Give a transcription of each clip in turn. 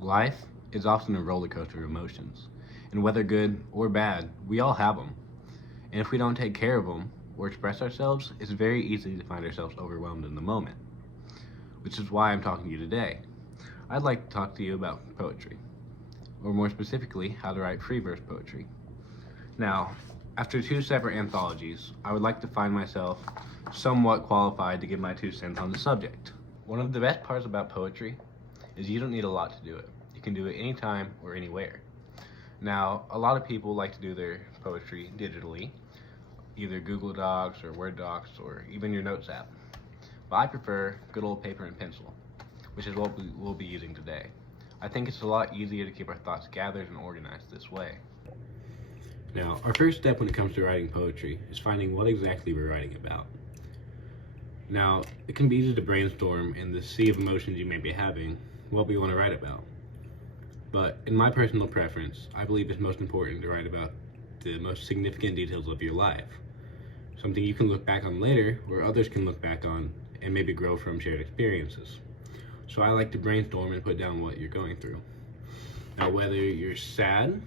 Life is often a roller coaster of emotions, and whether good or bad, we all have them. And if we don't take care of them or express ourselves, it's very easy to find ourselves overwhelmed in the moment, which is why I'm talking to you today. I'd like to talk to you about poetry, or more specifically, how to write free verse poetry. Now, after two separate anthologies, I would like to find myself somewhat qualified to give my 2 cents on the subject. One of the best parts about poetry is you don't need a lot to do it. You can do it anytime or anywhere. Now, a lot of people like to do their poetry digitally, either Google Docs or Word Docs or even your Notes app. But I prefer good old paper and pencil, which is what we will be using today. I think it's a lot easier to keep our thoughts gathered and organized this way. Now, our first step when it comes to writing poetry is finding what exactly we're writing about. Now, it can be easy to brainstorm in the sea of emotions you may be having what we want to write about. But in my personal preference, I believe it's most important to write about the most significant details of your life. Something you can look back on later, or others can look back on and maybe grow from shared experiences. So I like to brainstorm and put down what you're going through. Now, whether you're sad,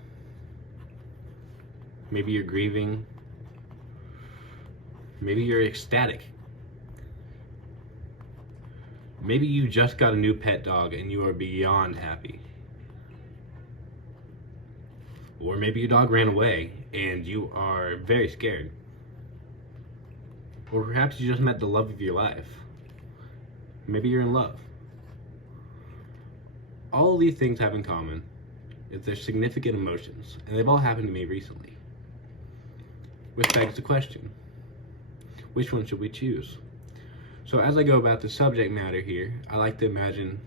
maybe you're grieving, maybe you're ecstatic, maybe you just got a new pet dog and you are beyond happy. Or maybe your dog ran away and you are very scared. Or perhaps you just met the love of your life. Maybe you're in love. All of these things have in common is they're significant emotions, and they've all happened to me recently. Which begs the question, which one should we choose? So as I go about the subject matter here, I like to imagine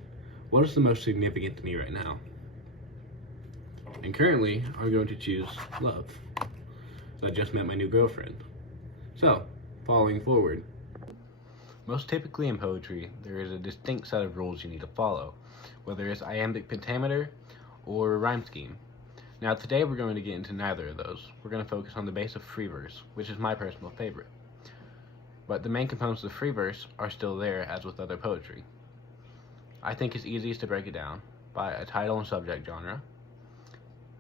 what is the most significant to me right now. And currently, I'm going to choose love. So I just met my new girlfriend. So, following forward. Most typically in poetry, there is a distinct set of rules you need to follow, whether it's iambic pentameter or rhyme scheme. Now today we're going to get into neither of those. We're going to focus on the base of free verse, which is my personal favorite. But the main components of free verse are still there as with other poetry. I think it's easiest to break it down by a title and subject genre,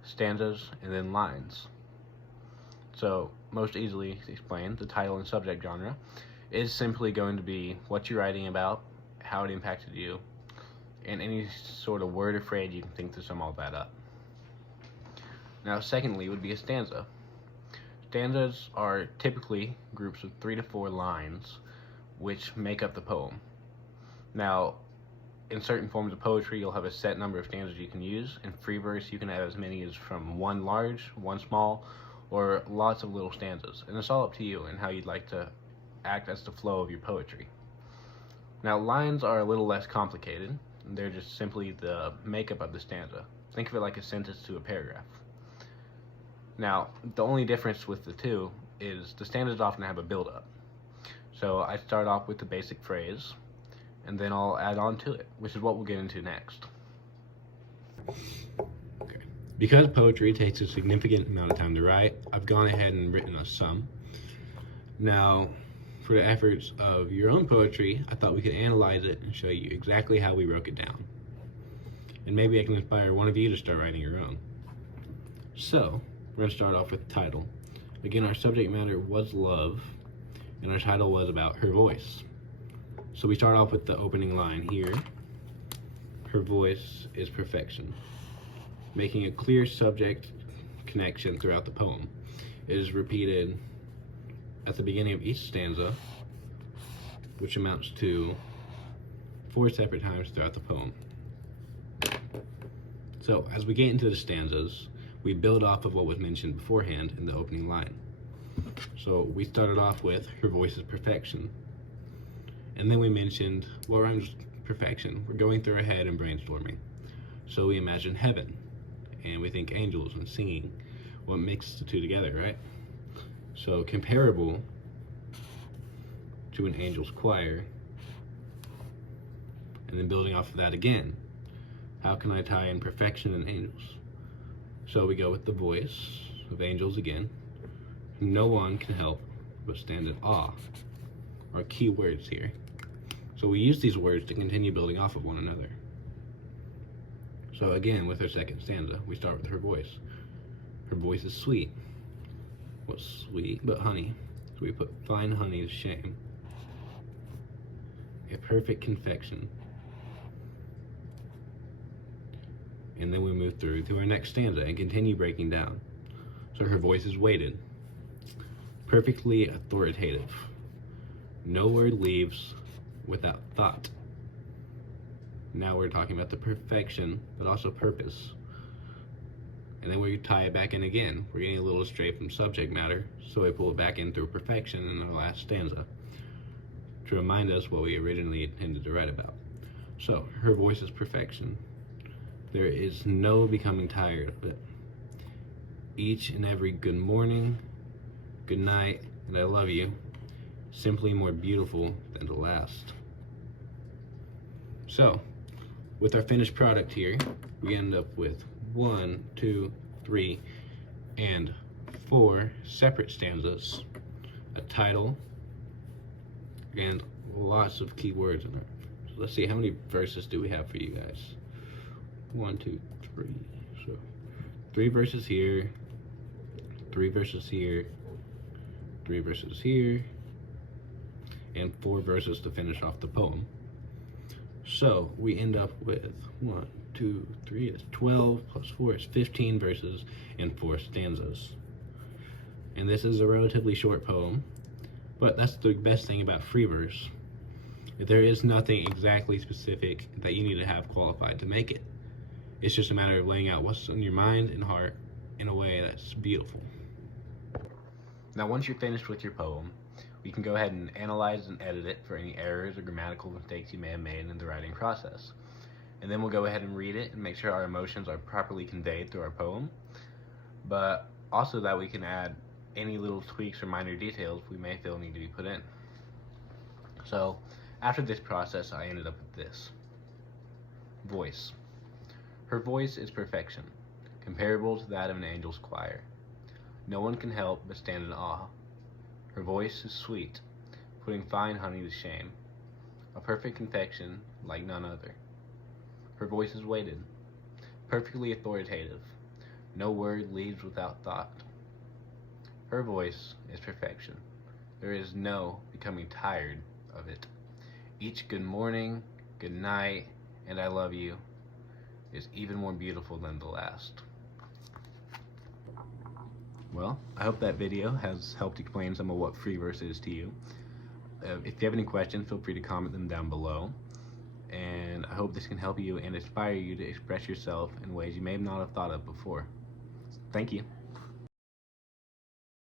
stanzas, and then lines. So, most easily explained, the title and subject genre is simply going to be what you're writing about, how it impacted you, and any sort of word or phrase you can think to sum all that up. Now, secondly would be a stanza. Stanzas are typically groups of 3 to 4 lines which make up the poem. Now, in certain forms of poetry, you'll have a set number of stanzas you can use. In free verse, you can have as many as from one large, one small, or lots of little stanzas. And it's all up to you and how you'd like to act as the flow of your poetry. Now, lines are a little less complicated. They're just simply the makeup of the stanza. Think of it like a sentence to a paragraph. Now, the only difference with the two is the stanzas often have a build-up. So I start off with the basic phrase, and then I'll add on to it, which is what we'll get into next. Okay. Because poetry takes a significant amount of time to write, I've gone ahead and written us some. Now, for the efforts of your own poetry, I thought we could analyze it and show you exactly how we broke it down. And maybe I can inspire one of you to start writing your own. So, we're going to start off with the title. Again, our subject matter was love, and our title was about her voice. So we start off with the opening line here. Her voice is perfection, making a clear subject connection throughout the poem. It is repeated at the beginning of each stanza, which amounts to 4 separate times throughout the poem. So as we get into the stanzas, we build off of what was mentioned beforehand in the opening line. So we started off with her voice is perfection. And then we mentioned what rhymes with perfection. We're going through our head and brainstorming. So we imagine heaven, and we think angels and singing. What mixes the two together, right? So comparable to an angel's choir. And then building off of that again. How can I tie in perfection and angels? So we go with the voice of angels again. No one can help but stand in awe are key words here. So we use these words to continue building off of one another. So again, with her second stanza, we start with her voice. Her voice is sweet. What's sweet but honey? So we put fine honey to shame. A perfect confection. And then we move through to our next stanza and continue breaking down. So her voice is weighted. Perfectly authoritative. No word leaves without thought. Now we're talking about the perfection, but also purpose. And then we tie it back in again. We're getting a little astray from subject matter, so we pull it back in through perfection in our last stanza to remind us what we originally intended to write about. So, her voice is perfection. There is no becoming tired of it. Each and every good morning, good night, and I love you, simply more beautiful than the last. So, with our finished product here, we end up with 1, 2, 3, and 4 separate stanzas, a title, and lots of key words in it. So let's see, how many verses do we have for you guys? 1, 2, 3. So 3 verses here, 3 verses here, 3 verses here, and 4 verses to finish off the poem. So we end up with 1, 2, 3, it's 12 plus 4 is 15 verses and 4 stanzas. And this is a relatively short poem, but that's the best thing about free verse. There is nothing exactly specific that you need to have qualified to make it. It's just a matter of laying out what's in your mind and heart in a way that's beautiful. Now once you're finished with your poem, you can go ahead and analyze and edit it for any errors or grammatical mistakes you may have made in the writing process. And then we'll go ahead and read it and make sure our emotions are properly conveyed through our poem, but also that we can add any little tweaks or minor details we may feel need to be put in. So after this process, I ended up with this. Voice. Her voice is perfection, comparable to that of an angel's choir. No one can help but stand in awe. Her voice is sweet, putting fine honey to shame, a perfect confection like none other. Her voice is weighted, perfectly authoritative, no word leaves without thought. Her voice is perfection. There is no becoming tired of it. Each good morning, good night, and I love you is even more beautiful than the last. Well, I hope that video has helped explain some of what free verse is to you. If you have any questions, feel free to comment them down below. And I hope this can help you and inspire you to express yourself in ways you may not have thought of before. Thank you.